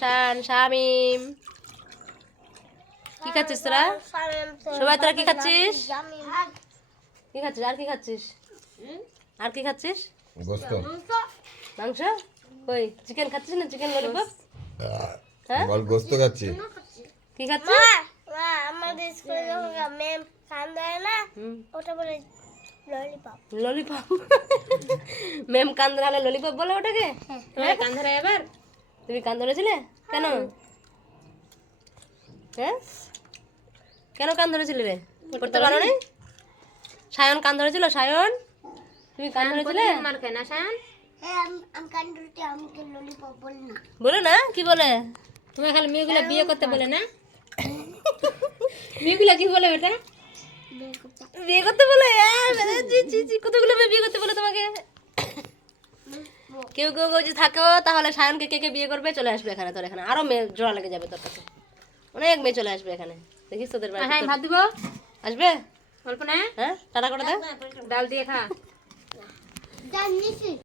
শান শামিম কি খাচ্ছিস তোরা সবাই? তোরা কি খাচ্ছিস? কি খাচ্ছিস? আর কি খাচ্ছিস? আর কি খাচ্ছিস? গোস্ত মাংস? কই চিকেন খাচ্ছিস না? Chicken lollipop? হ্যাঁ বল গোস্ত খাচ্ছি। কি খাচ্ছিস? আমাদের স্কুলে যখন ম্যাম খান দেয় না ওটা বলে ললিপপ। ললিপপ? ম্যাম কান ধরালে ললিপপ বলে ওটাকে? হ্যাঁ কান ধরায় এবার? তুমি কান ধরেছিলে কেন? হ্যাঁ কেন কান ধরেছিলে রে? পড়তে পারো নি? সায়ন কান ধরেছিল? সায়ন তুমি কান ধরেছিলে? মার খায় না সায়ন? হ্যাঁ আমি কান ধরতে আমাকে ললিপপ বলে না। বলে না? কি বলে? তুমি খালি মেয়েগুলা বিয়ে করতে বলে না? মেয়েগুলা কি বলে বেটা? বিয়ে করতে বলে? কতগুলো মেয়ে বিয়ে করতে বলে তোমাকে? কেউ কেউ যদি থাকো তাহলে সায়নকে কে কে বিয়ে করবে চলে আসবে এখানে। তোর এখানে আরো মেয়ে জোড়া লেগে যাবে তোর কাছে, অনেক মেয়ে চলে আসবে এখানে। দেখিস তোদের বাড়ি হ্যাঁ ভাত দিব আসবে? অল্প না, হ্যাঁ টাটা করে দে। ডাল দিয়ে খা। জানিস